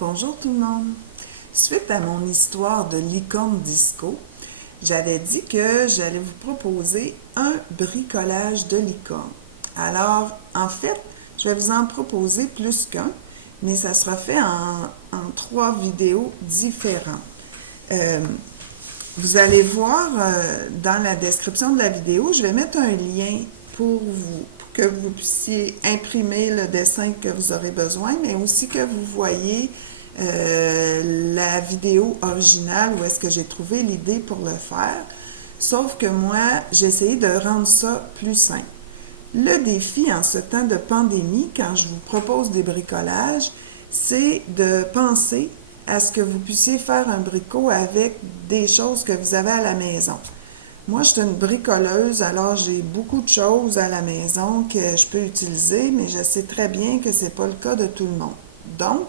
Bonjour tout le monde. Suite à mon histoire de licorne disco, j'avais dit que j'allais vous proposer un bricolage de licorne. Alors, en fait, je vais vous en proposer plus qu'un, mais ça sera fait en 3 vidéos différentes. Euh, Vous allez voir dans la description de la vidéo, je vais mettre un lien pour que vous puissiez imprimer le dessin que vous aurez besoin, mais aussi que vous voyez la vidéo originale où est-ce que j'ai trouvé l'idée pour le faire. Sauf que moi, j'ai essayé de rendre ça plus simple. Le défi en ce temps de pandémie, quand je vous propose des bricolages, c'est de penser à ce que vous puissiez faire un bricot avec des choses que vous avez à la maison. Moi, je suis une bricoleuse, alors j'ai beaucoup de choses à la maison que je peux utiliser, mais je sais très bien que ce n'est pas le cas de tout le monde. Donc,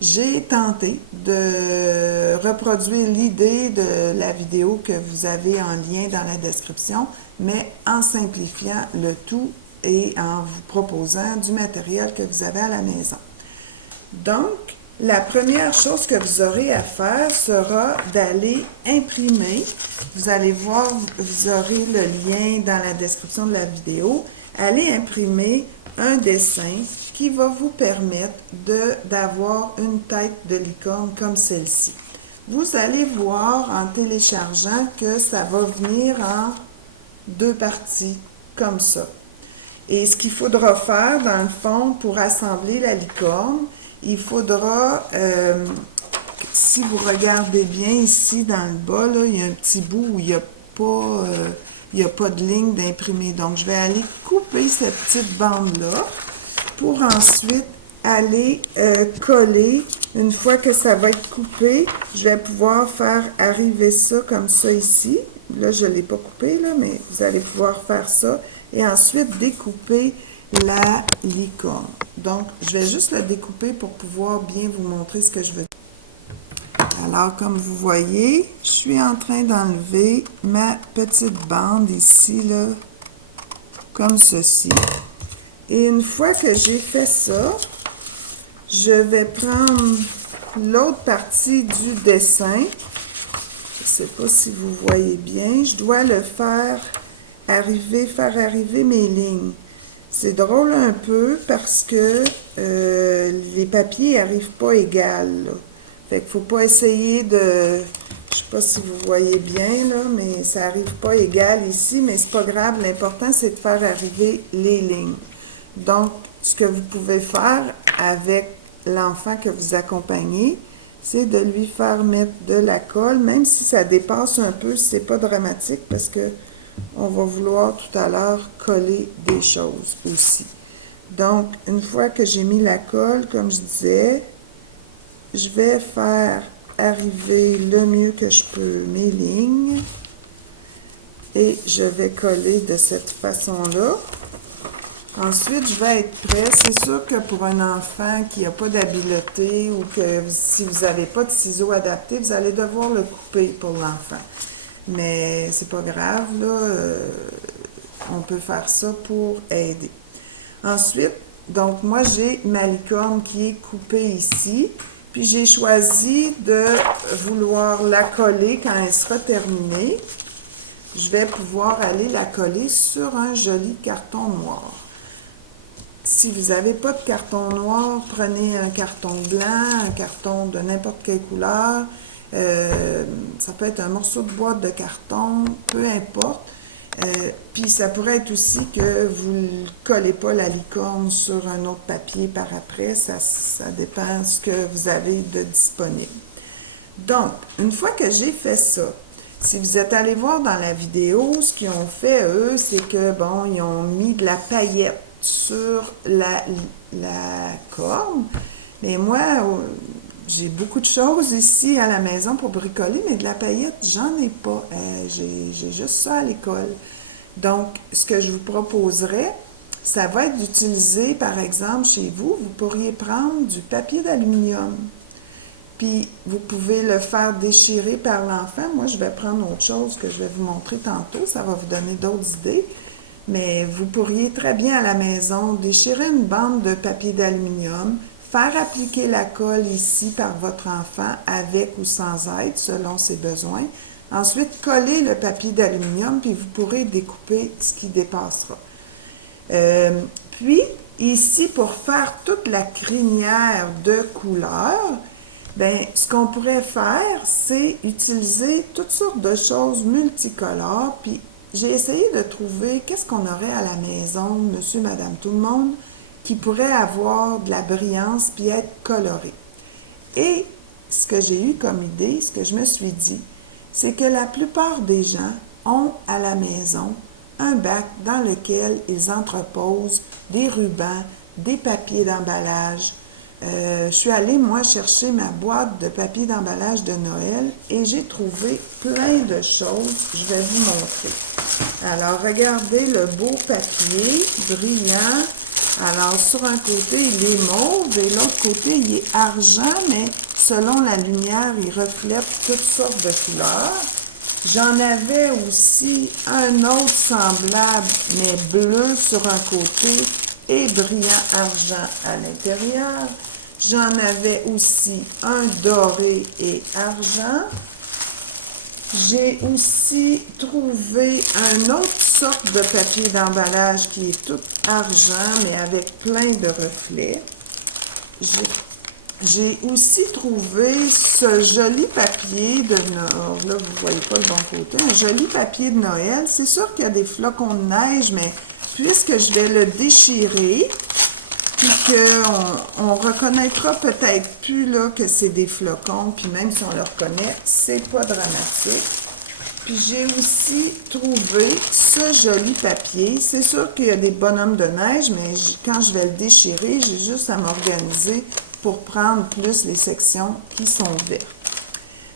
j'ai tenté de reproduire l'idée de la vidéo que vous avez en lien dans la description, mais en simplifiant le tout et en vous proposant du matériel que vous avez à la maison. Donc, la première chose que vous aurez à faire sera d'aller imprimer. Vous allez voir, vous aurez le lien dans la description de la vidéo. Allez imprimer un dessin qui va vous permettre d'avoir une tête de licorne comme celle-ci. Vous allez voir en téléchargeant que ça va venir en 2 parties, comme ça. Et ce qu'il faudra faire, dans le fond, pour assembler la licorne, il faudra, si vous regardez bien ici dans le bas, là, il y a un petit bout où il n'y a pas de ligne d'imprimé. Donc, je vais aller couper cette petite bande-là pour ensuite aller coller. Une fois que ça va être coupé, je vais pouvoir faire arriver ça comme ça ici. Là, je ne l'ai pas coupé, là, mais vous allez pouvoir faire ça. Et ensuite, découper la licorne. Donc, je vais juste le découper pour pouvoir bien vous montrer ce que je veux dire. Alors, comme vous voyez, je suis en train d'enlever ma petite bande ici, là, comme ceci. Et une fois que j'ai fait ça, je vais prendre l'autre partie du dessin. Je ne sais pas si vous voyez bien. Je dois le faire arriver mes lignes. C'est drôle un peu parce que les papiers n'arrivent pas égales, là. Fait qu'il ne faut pas essayer de... Je ne sais pas si vous voyez bien, là, mais ça n'arrive pas égal ici, mais c'est pas grave. L'important, c'est de faire arriver les lignes. Donc, ce que vous pouvez faire avec l'enfant que vous accompagnez, c'est de lui faire mettre de la colle, même si ça dépasse un peu, c'est pas dramatique parce que on va vouloir tout à l'heure coller des choses aussi. Donc, une fois que j'ai mis la colle, comme je disais, je vais faire arriver le mieux que je peux mes lignes et je vais coller de cette façon-là. Ensuite, je vais être prêt. C'est sûr que pour un enfant qui n'a pas d'habileté ou que si vous n'avez pas de ciseaux adaptés, vous allez devoir le couper pour l'enfant. Mais c'est pas grave, là, on peut faire ça pour aider. Ensuite, donc moi j'ai ma licorne qui est coupée ici, puis j'ai choisi de vouloir la coller quand elle sera terminée. Je vais pouvoir aller la coller sur un joli carton noir. Si vous n'avez pas de carton noir, prenez un carton blanc, un carton de n'importe quelle couleur. Ça peut être un morceau de boîte de carton, peu importe. Puis ça pourrait être aussi que vous ne collez pas la licorne sur un autre papier par après. Ça dépend de ce que vous avez de disponible. Donc, une fois que j'ai fait ça, si vous êtes allé voir dans la vidéo, ce qu'ils ont fait, eux, c'est que, bon, ils ont mis de la paillette sur la corne. Mais moi, j'ai beaucoup de choses ici à la maison pour bricoler, mais de la paillette, j'en ai pas. J'ai juste ça à l'école. Donc, ce que je vous proposerais, ça va être d'utiliser, par exemple, chez vous, vous pourriez prendre du papier d'aluminium. Puis, vous pouvez le faire déchirer par l'enfant. Moi, je vais prendre autre chose que je vais vous montrer tantôt. Ça va vous donner d'autres idées. Mais vous pourriez très bien à la maison déchirer une bande de papier d'aluminium, faire appliquer la colle ici par votre enfant avec ou sans aide, selon ses besoins. Ensuite, coller le papier d'aluminium, puis vous pourrez découper ce qui dépassera. Puis, ici, pour faire toute la crinière de couleur, ben, ce qu'on pourrait faire, c'est utiliser toutes sortes de choses multicolores. Puis, j'ai essayé de trouver qu'est-ce qu'on aurait à la maison, monsieur, madame, tout le monde, qui pourrait avoir de la brillance puis être coloré. Et ce que j'ai eu comme idée, ce que je me suis dit, c'est que la plupart des gens ont à la maison un bac dans lequel ils entreposent des rubans, des papiers d'emballage. Je suis allée, moi, chercher ma boîte de papier d'emballage de Noël et j'ai trouvé plein de choses. Je vais vous montrer. Alors, regardez le beau papier brillant. Alors, sur un côté, il est mauve et l'autre côté, il est argent, mais selon la lumière, il reflète toutes sortes de couleurs. J'en avais aussi un autre semblable, mais bleu sur un côté et brillant argent à l'intérieur. J'en avais aussi un doré et argent. J'ai aussi trouvé une autre sorte de papier d'emballage qui est tout argent, mais avec plein de reflets. J'ai aussi trouvé ce joli papier de Noël. Là, vous ne voyez pas le bon côté. Un joli papier de Noël. C'est sûr qu'il y a des flocons de neige, mais puisque je vais le déchirer, puis qu'on ne reconnaîtra peut-être plus là, que c'est des flocons, puis même si on le reconnaît, c'est pas dramatique. Puis j'ai aussi trouvé ce joli papier. C'est sûr qu'il y a des bonhommes de neige, mais quand je vais le déchirer, j'ai juste à m'organiser pour prendre plus les sections qui sont vertes.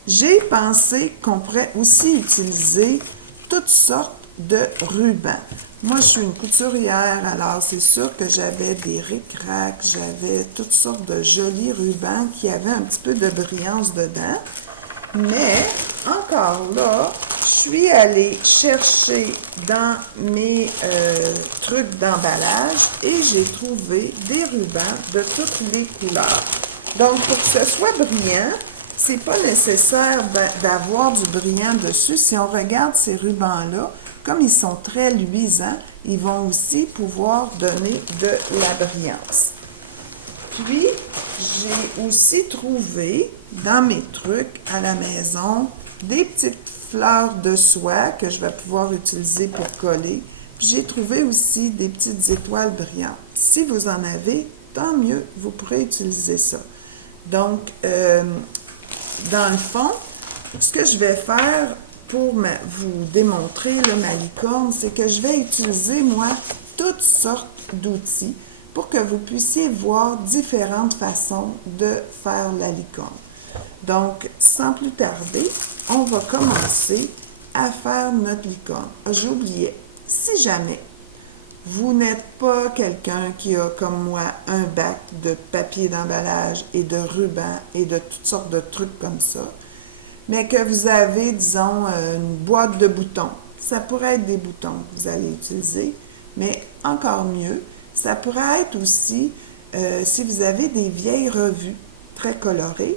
J'ai pensé qu'on pourrait aussi utiliser toutes sortes de rubans. Moi, je suis une couturière, alors c'est sûr que j'avais des ric-racs, j'avais toutes sortes de jolis rubans qui avaient un petit peu de brillance dedans. Mais, encore là, je suis allée chercher dans mes trucs d'emballage et j'ai trouvé des rubans de toutes les couleurs. Donc, pour que ce soit brillant, c'est pas nécessaire d'avoir du brillant dessus. Si on regarde ces rubans-là, comme ils sont très luisants, ils vont aussi pouvoir donner de la brillance. Puis, j'ai aussi trouvé dans mes trucs à la maison des petites fleurs de soie que je vais pouvoir utiliser pour coller. Puis, j'ai trouvé aussi des petites étoiles brillantes. Si vous en avez, tant mieux, vous pourrez utiliser ça. Donc, dans le fond, ce que je vais faire pour vous démontrer là, ma licorne, c'est que je vais utiliser, moi, toutes sortes d'outils pour que vous puissiez voir différentes façons de faire la licorne. Donc, sans plus tarder, on va commencer à faire notre licorne. J'oubliais, si jamais vous n'êtes pas quelqu'un qui a, comme moi, un bac de papier d'emballage et de rubans et de toutes sortes de trucs comme ça, mais que vous avez, disons, une boîte de boutons. Ça pourrait être des boutons que vous allez utiliser, mais encore mieux, ça pourrait être aussi, si vous avez des vieilles revues très colorées,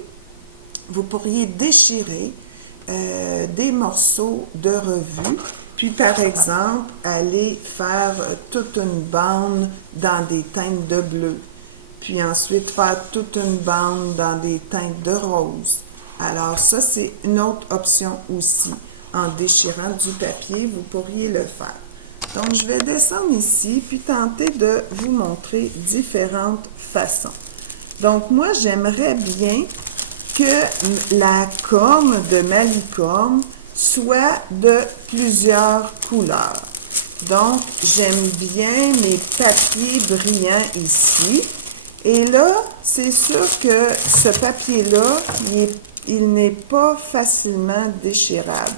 vous pourriez déchirer des morceaux de revues, puis par exemple, aller faire toute une bande dans des teintes de bleu, puis ensuite faire toute une bande dans des teintes de rose. Alors ça, c'est une autre option aussi. En déchirant du papier, vous pourriez le faire. Donc, je vais descendre ici, puis tenter de vous montrer différentes façons. Donc, moi, j'aimerais bien que la corne de ma licorne soit de plusieurs couleurs. Donc, j'aime bien mes papiers brillants ici. Et là, c'est sûr que ce papier-là, il n'est pas facilement déchirable.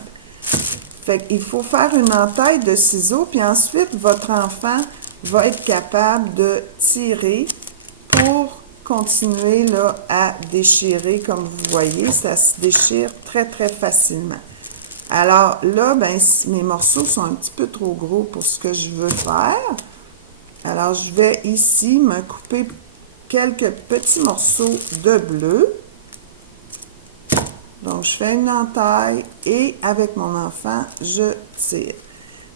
Fait qu'il faut faire une entaille de ciseaux, puis ensuite, votre enfant va être capable de tirer pour continuer là, à déchirer. Comme vous voyez, ça se déchire très, très facilement. Alors là, ben, mes morceaux sont un petit peu trop gros pour ce que je veux faire. Alors, je vais ici me couper quelques petits morceaux de bleu. Donc, je fais une entaille et avec mon enfant, je tire.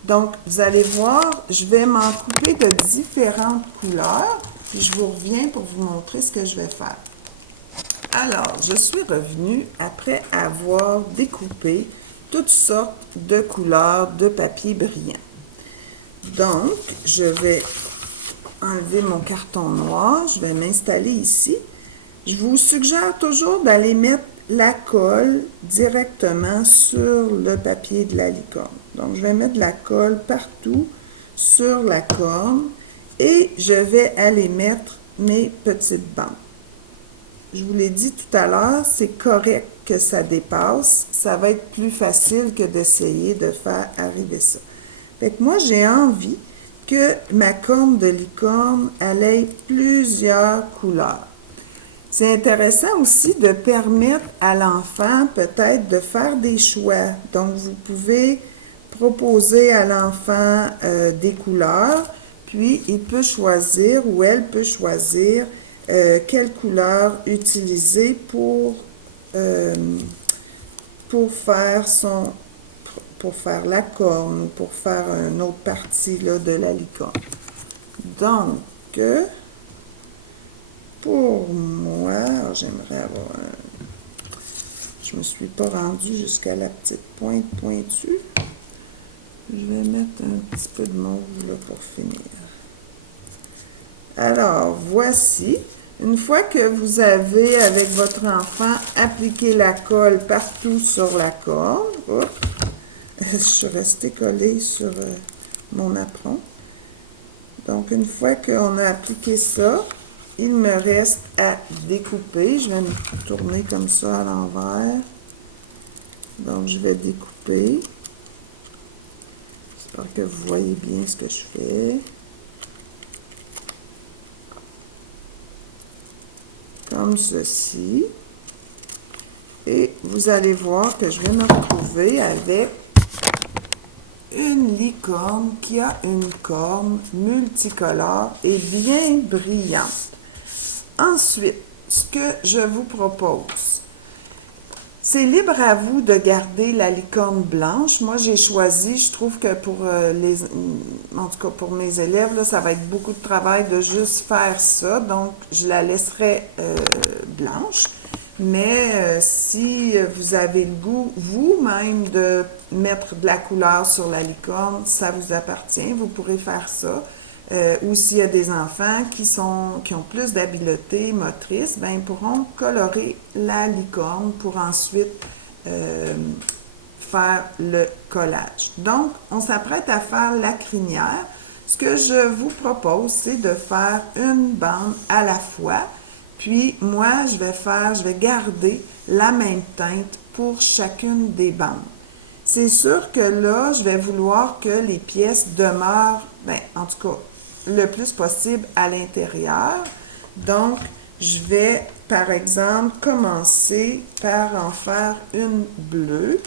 Donc, vous allez voir, je vais m'en couper de différentes couleurs, puis je vous reviens pour vous montrer ce que je vais faire. Alors, je suis revenue après avoir découpé toutes sortes de couleurs de papier brillant. Donc, je vais enlever mon carton noir, je vais m'installer ici. Je vous suggère toujours d'aller mettre la colle directement sur le papier de la licorne. Donc, je vais mettre de la colle partout sur la corne et je vais aller mettre mes petites bandes. Je vous l'ai dit tout à l'heure, c'est correct que ça dépasse. Ça va être plus facile que d'essayer de faire arriver ça. Fait que moi, j'ai envie que ma corne de licorne elle ait plusieurs couleurs. C'est intéressant aussi de permettre à l'enfant peut-être de faire des choix. Donc, vous pouvez proposer à l'enfant des couleurs, puis il peut choisir ou elle peut choisir quelle couleur utiliser pour faire la corne ou pour faire une autre partie là, de la licorne. Donc, pour moi, j'aimerais avoir un... Je me suis pas rendue jusqu'à la petite pointe pointue. Je vais mettre un petit peu de mauve là pour finir. Alors, voici. Une fois que vous avez, avec votre enfant, appliqué la colle partout sur la corne, je suis restée collée sur mon apron. Donc, une fois qu'on a appliqué ça, il me reste à découper. Je vais me tourner comme ça à l'envers. Donc, je vais découper. J'espère que vous voyez bien ce que je fais. Comme ceci. Et vous allez voir que je vais me retrouver avec une licorne qui a une corne multicolore et bien brillante. Ensuite, ce que je vous propose, c'est libre à vous de garder la licorne blanche. Moi, j'ai choisi, je trouve que pour en tout cas pour mes élèves, là, ça va être beaucoup de travail de juste faire ça. Donc, je la laisserai blanche. Mais si vous avez le goût vous-même de mettre de la couleur sur la licorne, ça vous appartient. Vous pourrez faire ça. Ou s'il y a des enfants qui ont plus d'habileté motrice, ben, ils pourront colorer la licorne pour ensuite faire le collage. Donc, on s'apprête à faire la crinière. Ce que je vous propose, c'est de faire une bande à la fois. Puis, moi, je vais garder la même teinte pour chacune des bandes. C'est sûr que là, je vais vouloir que les pièces demeurent, ben, en tout cas, le plus possible à l'intérieur. Donc, je vais, par exemple, commencer par en faire une bleue.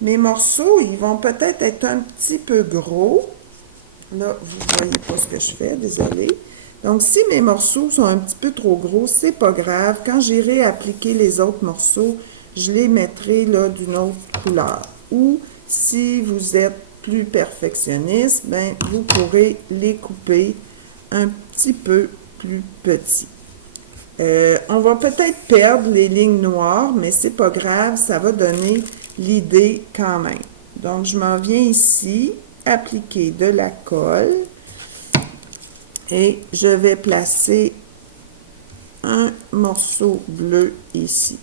Mes morceaux, ils vont peut-être être un petit peu gros. Là, vous ne voyez pas ce que je fais, désolé. Donc, si mes morceaux sont un petit peu trop gros, c'est pas grave. Quand j'irai appliquer les autres morceaux, je les mettrai là d'une autre couleur. Ou, si vous êtes plus perfectionniste, ben, vous pourrez les couper un petit peu plus petits. On va peut-être perdre les lignes noires, mais c'est pas grave, ça va donner l'idée quand même. Donc, je m'en viens ici, appliquer de la colle et je vais placer un morceau bleu ici.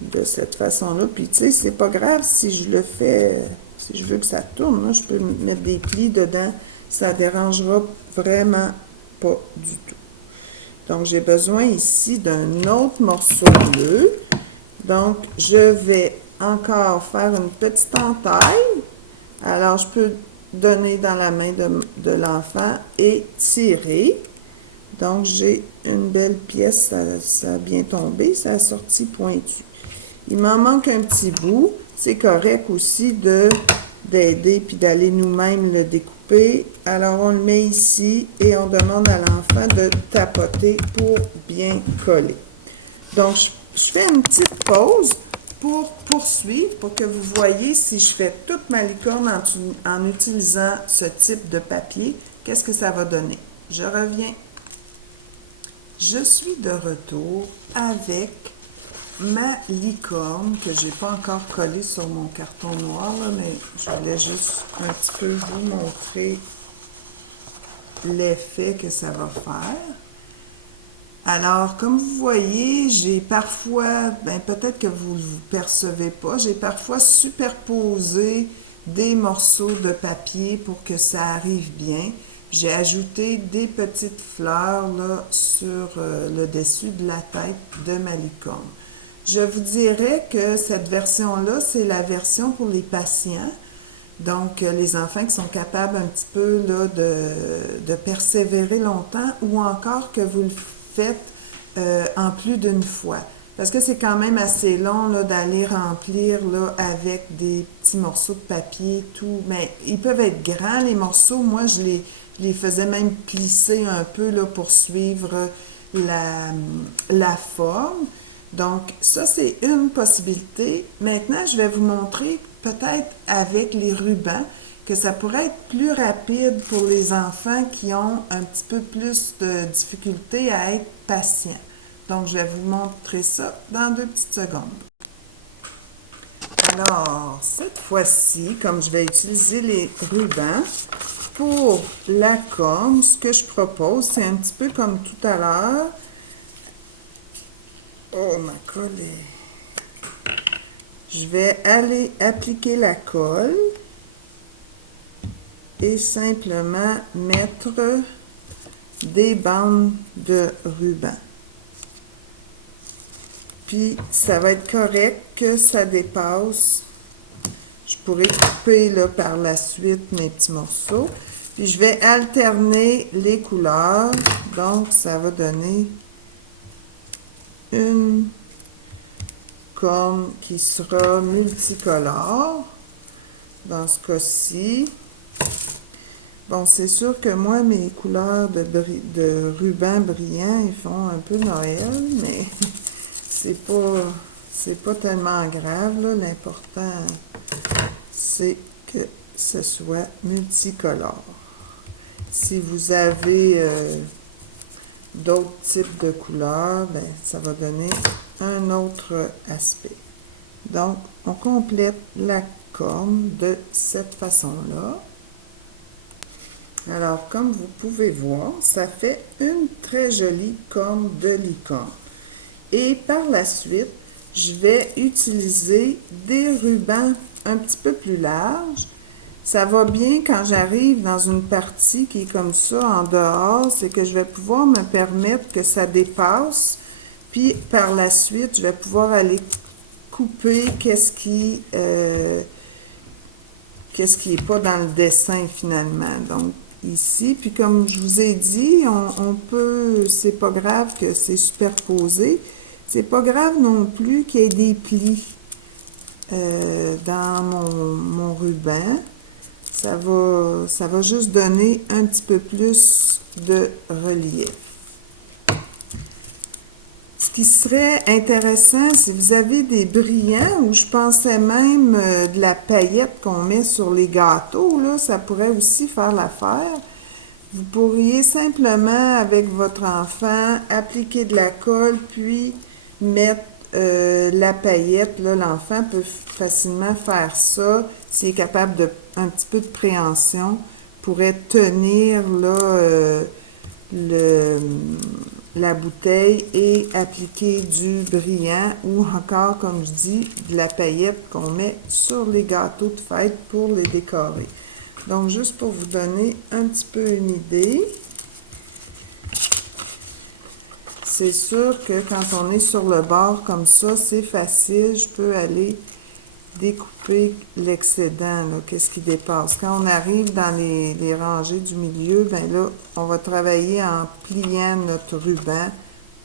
De cette façon-là. Puis, tu sais, c'est pas grave si je le fais, si je veux que ça tourne, là, je peux mettre des plis dedans. Ça ne dérangera vraiment pas du tout. Donc, j'ai besoin ici d'un autre morceau bleu. Donc, je vais encore faire une petite entaille. Alors, je peux donner dans la main de l'enfant et tirer. Donc, j'ai une belle pièce, ça a bien tombé, ça a sorti pointu. Il m'en manque un petit bout. C'est correct aussi de d'aider puis d'aller nous-mêmes le découper. Alors, on le met ici et on demande à l'enfant de tapoter pour bien coller. Donc, je fais une petite pause pour poursuivre, pour que vous voyez si je fais toute ma licorne en utilisant ce type de papier, qu'est-ce que ça va donner. Je reviens. Je suis de retour avec ma licorne que je n'ai pas encore collée sur mon carton noir, là, mais je voulais juste un petit peu vous montrer l'effet que ça va faire. Alors, comme vous voyez, j'ai parfois, peut-être que vous ne le percevez pas, j'ai parfois superposé des morceaux de papier pour que ça arrive bien. J'ai ajouté des petites fleurs là, sur le dessus de la tête de ma licorne. Je vous dirais que cette version-là, c'est la version pour les patients. Donc, les enfants qui sont capables un petit peu là, de persévérer longtemps ou encore que vous le faites en plus d'une fois. Parce que c'est quand même assez long là, d'aller remplir là, avec des petits morceaux de papier, tout. Mais ils peuvent être grands, les morceaux. Moi, je les faisais même plisser un peu là, pour suivre la forme. Donc, ça, c'est une possibilité. Maintenant, je vais vous montrer peut-être avec les rubans que ça pourrait être plus rapide pour les enfants qui ont un petit peu plus de difficulté à être patients. Donc, je vais vous montrer ça dans 2 petites secondes. Alors, cette fois-ci, comme je vais utiliser les rubans, pour la corne, ce que je propose, c'est un petit peu comme tout à l'heure. Oh, ma colle est... Je vais aller appliquer la colle et simplement mettre des bandes de ruban. Puis, ça va être correct que ça dépasse. Je pourrais couper là, par la suite mes petits morceaux. Puis, je vais alterner les couleurs. Donc, ça va donner une corne qui sera multicolore. Dans ce cas-ci, bon, c'est sûr que moi, mes couleurs de ruban brillant, ils font un peu Noël, mais c'est pas tellement grave, là. L'important, c'est que ce soit multicolore. Si vous avez d'autres types de couleurs, ben, ça va donner un autre aspect. Donc, on complète la corne de cette façon-là. Alors, comme vous pouvez voir, ça fait une très jolie corne de licorne. Et par la suite, je vais utiliser des rubans un petit peu plus larges. Ça va bien quand j'arrive dans une partie qui est comme ça en dehors, c'est que je vais pouvoir me permettre que ça dépasse. Puis par la suite, je vais pouvoir aller couper qu'est-ce qui est pas dans le dessin finalement. Donc ici, puis comme je vous ai dit, on peut, c'est pas grave que c'est superposé. C'est pas grave non plus qu'il y ait des plis dans mon ruban. Ça va juste donner un petit peu plus de relief. Ce qui serait intéressant, si vous avez des brillants, ou je pensais même de la paillette qu'on met sur les gâteaux, là, ça pourrait aussi faire l'affaire. Vous pourriez simplement, avec votre enfant, appliquer de la colle, puis mettre la paillette. Là, l'enfant peut facilement faire ça, s'il est capable de un petit peu de préhension, pourrait tenir là, la bouteille et appliquer du brillant ou encore, comme je dis, de la paillette qu'on met sur les gâteaux de fête pour les décorer. Donc, juste pour vous donner un petit peu une idée, c'est sûr que quand on est sur le bord comme ça, c'est facile. Je peux aller découper l'excédent, qu'est-ce qui dépasse. Quand on arrive dans les rangées du milieu, ben là, on va travailler en pliant notre ruban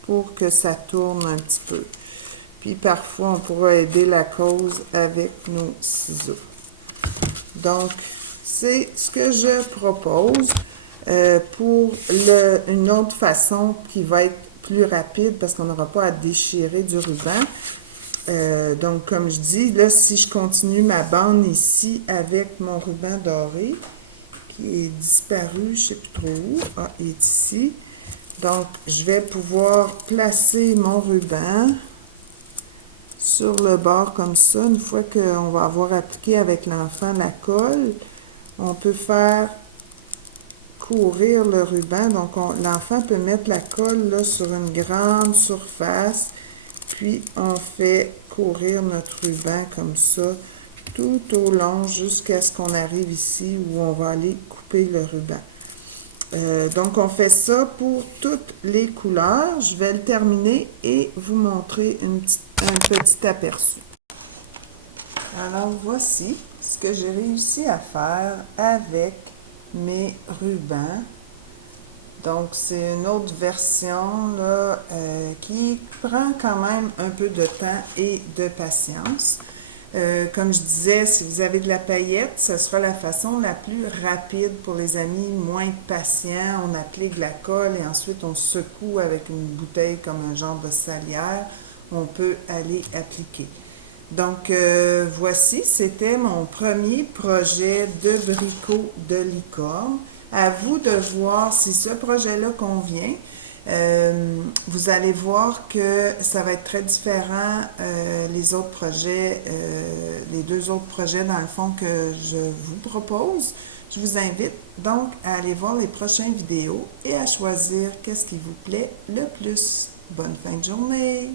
pour que ça tourne un petit peu. Puis parfois, on pourra aider la cause avec nos ciseaux. Donc, c'est ce que je propose pour une autre façon qui va être plus rapide parce qu'on n'aura pas à déchirer du ruban. Donc, comme je dis, là, si je continue ma bande ici avec mon ruban doré, qui est disparu, je ne sais plus trop où. Ah, il est ici. Donc, je vais pouvoir placer mon ruban sur le bord comme ça. Une fois qu'on va avoir appliqué avec l'enfant la colle, on peut faire courir le ruban. Donc, l'enfant peut mettre la colle là, sur une grande surface. Puis, on fait courir notre ruban comme ça tout au long jusqu'à ce qu'on arrive ici où on va aller couper le ruban. Donc, on fait ça pour toutes les couleurs. Je vais le terminer et vous montrer un petit aperçu. Alors, voici ce que j'ai réussi à faire avec mes rubans. Donc, c'est une autre version là, qui prend quand même un peu de temps et de patience. Comme je disais, si vous avez de la paillette, ce sera la façon la plus rapide pour les amis moins patients. On applique la colle et ensuite on secoue avec une bouteille comme un genre de salière. On peut aller appliquer. Donc, voici, c'était mon premier projet de bricot de licorne. À vous de voir si ce projet-là convient. Vous allez voir que ça va être très différent les autres projets, les deux autres projets dans le fond que je vous propose. Je vous invite donc à aller voir les prochaines vidéos et à choisir qu'est-ce qui vous plaît le plus. Bonne fin de journée!